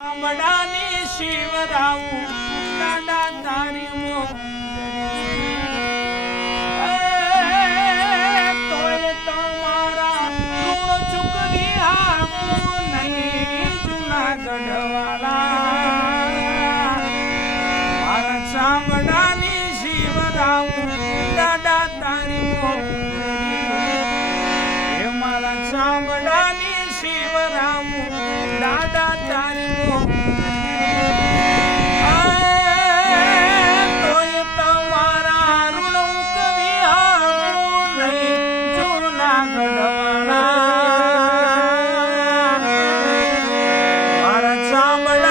આંબડાની શિવરાવું દાદા તારી મોંઘરી તોય તમારા ઋણ ચૂકવી આપું નહીં જુનાગઢ વાળા મારા ચામડાની શિવરાવું દાદા તારી મોંઘરી મારા ચામડાની શિવરાવું દાદા તારી તોય તમારા ઋણ કવિ આપું નહીં જૂનાગઢ વાળા મારા ચામડા